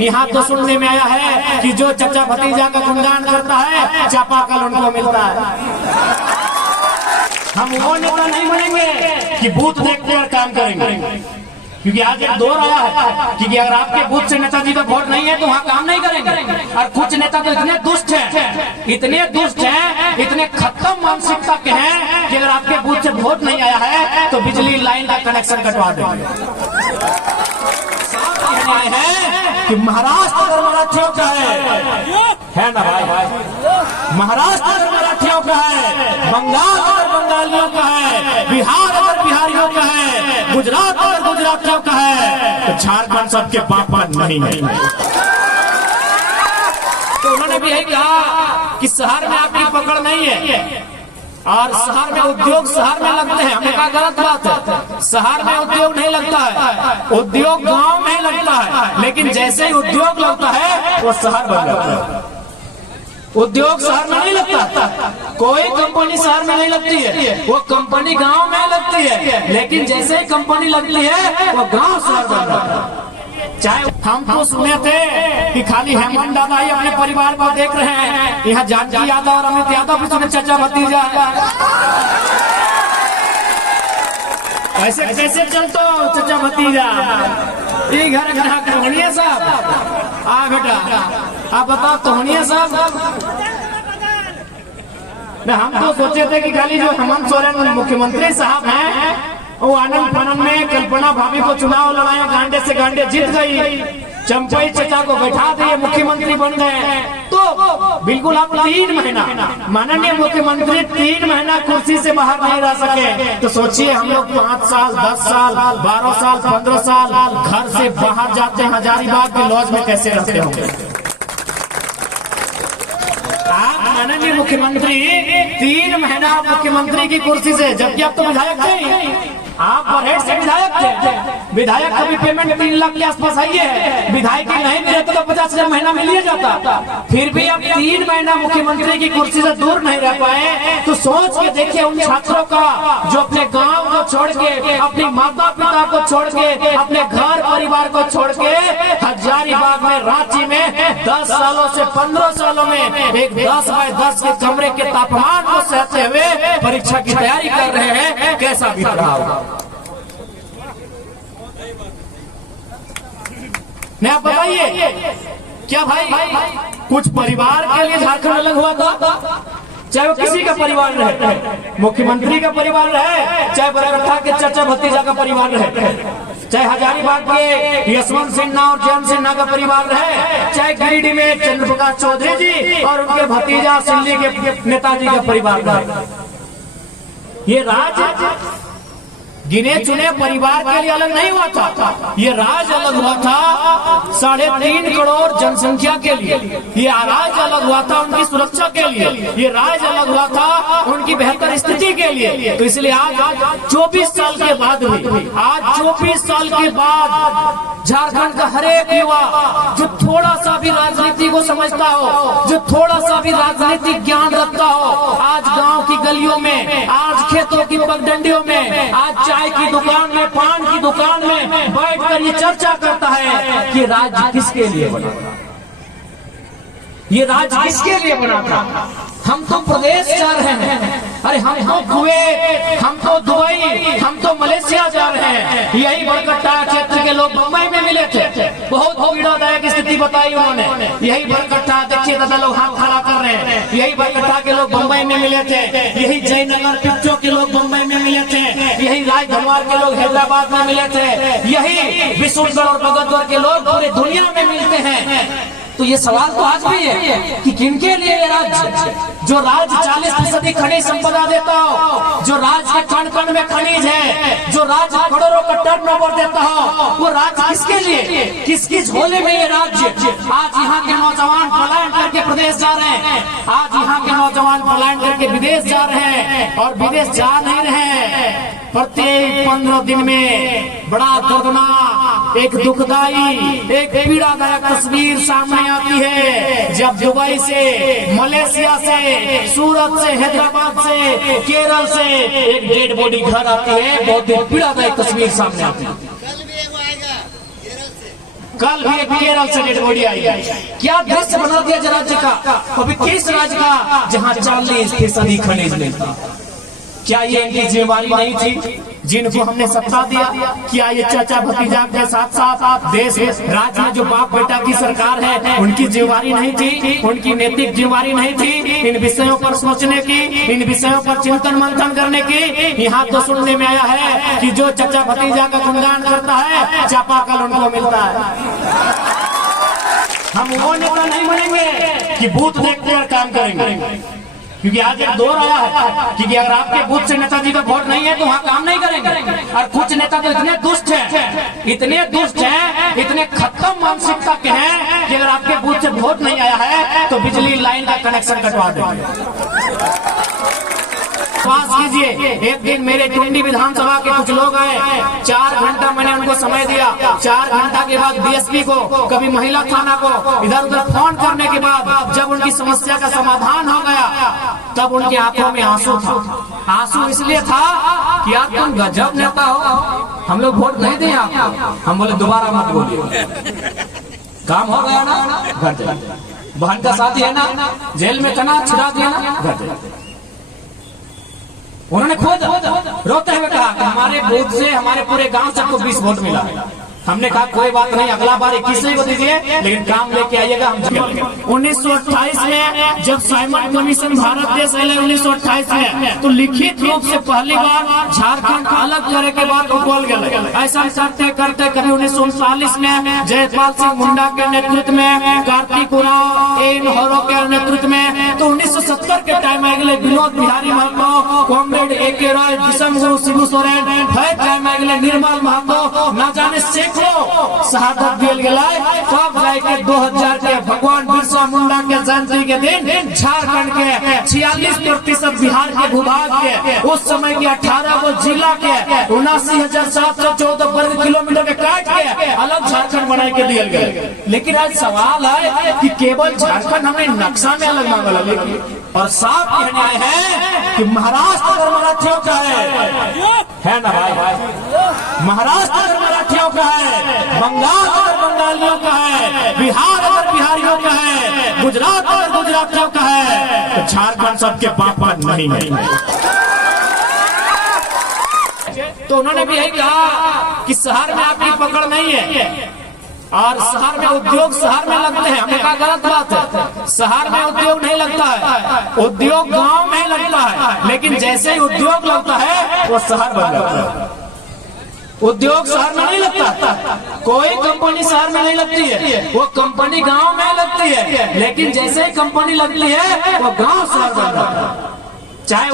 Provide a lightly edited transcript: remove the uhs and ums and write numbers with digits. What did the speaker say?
यहाँ तो सुनने में आया है कि जो चचा भतीजा का गुणगान करता है चापाकल उनको मिलता है। हम वो नेता नहीं बनेंगे कि बूथ देखते और काम करेंगे, क्योंकि आज एक दौर आया है कि अगर आपके बूथ से नेताजी का वोट नहीं है तो वहाँ काम नहीं करेंगे। और कुछ नेता तो इतने दुष्ट हैं, इतने खत्म मानसिकता के हैं कि अगर आपके बूथ से वोट नहीं आया है तो बिजली लाइन का कनेक्शन कटवा देंगे। कि महाराष्ट्र अगर मराठियों का है ना भाई, महाराष्ट्र अगर मराठियों का है, बंगाल अगर बंगालियों का है, बिहार अगर बिहारियों का है, गुजरात अगर गुजरातियों का है, तो झारखंड सबके पापा नहीं है। तो उन्होंने भी यही कहा कि शहर में आपकी पकड़ नहीं है और शहर में उद्योग शहर में लगते हैं। हमने कहा गलत बात है, शहर में उद्योग नहीं लगता है, उद्योग गांव में लगता है। लेकिन जैसे ही उद्योग लगता है वो शहर बन जाता है। उद्योग शहर में नहीं लगता, कोई कंपनी शहर में नहीं लगती है, वो कंपनी गांव में लगती है। लेकिन जैसे ही कंपनी लगती है वो गांव शहर बन जाता है। चाहे हम तो सुने थे कि खाली हेमंत दादा ही अपने परिवार को देख रहे हैं, यहाँ जानकी यादव और अमित यादव भी सुने चचा भतीजा। ऐसे कैसे चलतो चचा भतीजा? ये घर तोहनिया साहब आ बेटा, आप बताओ तोहनिया साहब। हम तो सोचे थे कि खाली जो हेमंत सोरेन मुख्यमंत्री साहब हैं वो आनंद फानंद में कल्पना भाभी को चुनाव लड़ाया, गांडे से गांडे जीत गई, चंपई चचा को बैठा दिए, मुख्यमंत्री बन गए। तो बिल्कुल आप 3 महीना माननीय मुख्यमंत्री 3 महीना कुर्सी से बाहर नहीं रह सके। तो सोचिए हम लोग 5 साल 10 साल 12 साल 15 साल घर से बाहर जाते हैं, हजारीबाग के लॉज में कैसे रहते होंगे? आप माननीय मुख्यमंत्री 3 महीना मुख्यमंत्री की कुर्सी से, जबकि आप तो विधायक थे, आप परहेट से विधायक थे। विधायक का भी पेमेंट 3 लाख के आसपास आई है, विधायक की नहीं मिले तो 50,000 महीना मिल ही जाता। फिर भी आप 3 महीना मुख्यमंत्री की कुर्सी से दूर नहीं रह पाए। तो सोच के देखिए उन छात्रों का जो अपने गांव को छोड़ के, अपनी माता पिता को छोड़ के, अपने घर परिवार को छोड़ के हजारीबाग में, रांची में 10 सालों से 15 सालों में एक 10 बाय 10 के कमरे के तापमान को सहते हुए परीक्षा की तैयारी कर रहे हैं। कैसा बीत रहा होगा? नहीं आप बताइए, क्या भाई कुछ परिवार के लिए झारखंड अलग हुआ था? चाहे वो किसी का परिवार रहे, मुख्यमंत्री का परिवार रहे, चाहे बरकट्ठा के चचा भतीजा का परिवार रहे, चाहे हजारीबाग के यशवंत सिन्हा और जयंत सिन्हा का परिवार रहे, चाहे गिरिडीह में चंद्र प्रकाश चौधरी जी और उनके भतीजा सिल्ली के नेताजी का परिवार रहे। ये राज्य गिने चुने परिवार के लिए अलग नहीं हुआ था, ये राज अलग हुआ था 3.5 करोड़ जनसंख्या के लिए। ये राज अलग हुआ था उनकी सुरक्षा के लिए, ये राज अलग हुआ था उनकी बेहतर स्थिति के लिए। तो इसलिए आज 24 साल के बाद भी, आज 24 साल के बाद झारखंड का हर एक युवा जो थोड़ा सा भी राजनीति को समझता हो, जो थोड़ा सा भी राजनीतिक ज्ञान रखता हो, आज गांव की गलियों में, आज खेतों की पगडंडियों में, आज चाय की दुकान में, पान की दुकान में बैठकर ये चर्चा करता है कि राज्य किसके लिए बना था, ये राज्य किसके लिए बना था। हम तो प्रदेश जा रहे हैं, अरे हम तो कुवैत, हम तो दुबई, हम तो मलेशिया जा रहे हैं। यही बरकट्टा क्षेत्र के लोग मुंबई में मिले थे, बहुत पीड़ादायक स्थिति बताई उन्होंने। यही बरकट्टा, देखिए दादा लोग हाथ खड़ा कर रहे हैं, यही बरकट्टा के लोग मुंबई में मिले थे, यही जयनगर पिच्चो के लोग मुंबई में मिले थे, यही राजधनवार के लोग हैदराबाद में मिले थे, यही विशुनगढ़ और भगतगढ़ के लोग पूरे दुनिया में मिलते हैं। तो ये सवाल तो आज भी है कि किनके लिए ये राज्य, जो राज्य 40% खनिज संपदा देता हो, जो राज्य के कण कण में खनिज है, जो राज्य करोड़ों का टर्नओवर देता हो, वो राज्य किसके लिए, किसकी झोले में ये राज्य। आज यहाँ के नौजवान पलायन करके प्रदेश जा रहे हैं, आज यहाँ के नौजवान पलायन करके विदेश जा रहे हैं, और विदेश जा नहीं रहे हैं। प्रत्येक 15 दिन में बड़ा दर्दनाक, एक दुखदाई, एक पीड़ादायक तस्वीर सामने आती है, जब दुबई से, मलेशिया से, सूरत से, हैदराबाद से, केरल से एक डेड बॉडी घर आती है। बहुत ही पीड़ादायक तस्वीर सामने आती है। कल भी एक केरल से डेड बॉडी आई है। क्या दृश्य बना दिया राज्य का, अभी किस राज्य का जहां 40% खनिज नहीं था। क्या ये इनकी जिम्मेवारी नहीं थी जिनको हमने सत्ता दिया? क्या ये चाचा भतीजा के साथ साथ देश राज्य में जो बाप बेटा की सरकार है उनकी जिम्मेवारी नहीं थी, उनकी नैतिक जिम्मेवारी नहीं थी इन विषयों पर सोचने की, इन विषयों पर चिंतन मंथन करने की? यहाँ तो सुनने में आया है कि जो चाचा भतीजा का गुणगान करता है चापाकल उनको मिलता है। हम वो नेता नहीं बनेंगे कि बूथ देखकर काम करेंगे, क्योंकि आज एक दौर आया है कि अगर आपके बूथ से नेताजी का वोट नहीं है तो वहाँ काम नहीं करेंगे। और कुछ नेता तो इतने दुष्ट हैं, इतने दुष्ट हैं, इतने खत्म मानसिकता के हैं कि अगर आपके बूथ से वोट नहीं आया है तो बिजली लाइन का कनेक्शन कटवा देंगे। विश्वास कीजिए, एक दिन मेरे टुंडी विधानसभा के कुछ लोग आए, 4 घंटा मैंने उनको समय दिया। 4 घंटा के बाद डीएसपी को, कभी महिला थाना को इधर उधर फोन करने के बाद जब उनकी समस्या का समाधान हो गया तब उनकी आंखों में आंसू था। आंसू इसलिए था कि यार तुम गजब नेता हो, हम लोग वोट नहीं दें आपको। हम बोले दोबारा मत बोलिए, काम हो गया ना, घर जाइए। बहन का साथी है ना, जेल में था ना, छुड़ा दिया ना, घर जाइए। उन्होंने खुद रोते हुए कहा कि हमारे बूथ से हमारे पूरे गांव से आपको 20 वोट मिला। हमने कहा कोई बात नहीं, अगला बार 21 को दीजिए, लेकिन काम लेके आइएगा। हम 1928 में जब साइमन कमीशन भारत देश आए 1928 में, तो लिखित रूप से पहली बार झारखंड अलग करे के बाद बोल गए। ऐसा करते करते कभी 1939 में जयपाल सिंह मुंडा के नेतृत्व में, कार्तिक उरांव इन होरो के नेतृत्व में, तो 1970 के टाइम में गए विनोद बिहारी महतो, कॉमरेड AK रॉय, दिसम गुरु शिबू सोरेन, टाइम में गए निर्मल महतो, न जाने शहादत दिल गलाय। कब जाके 2000 के भगवान बिरसा मुंडा के जयंती के दिन झारखंड के 46% बिहार के भूभाग के उस समय के 18 गो जिला के 79,714 वर्ग किलोमीटर के काट के अलग झारखंड बना के दिया गया। लेकिन आज सवाल है कि केवल झारखंड हमने नक्शा में अलग मांगा, लेकिन और साफ कहने आए हैं कि महाराष्ट्र अगर मराठियों का है ना भाई, महाराष्ट्र अगर मराठियों का है, बंगाल अगर बंगालियों का है, बिहार अगर बिहारियों का है, गुजरात अगर गुजरातियों का है, तो झारखंड सबके बाप पर नहीं है। तो उन्होंने भी यही कहा कि शहर में आपकी पकड़ नहीं है और शहर में उद्योग शहर में लगते हैं। हमने कहा गलत बात है, शहर में उद्योग नहीं लगता है, उद्योग गांव में लगता है। लेकिन जैसे ही उद्योग लगता है वो शहर बन जाता है। उद्योग शहर में नहीं लगता, कोई कंपनी शहर में नहीं लगती है, वो कंपनी गांव में लगती है। लेकिन जैसे ही कंपनी लगती है वो गांव शहर बन जाता है।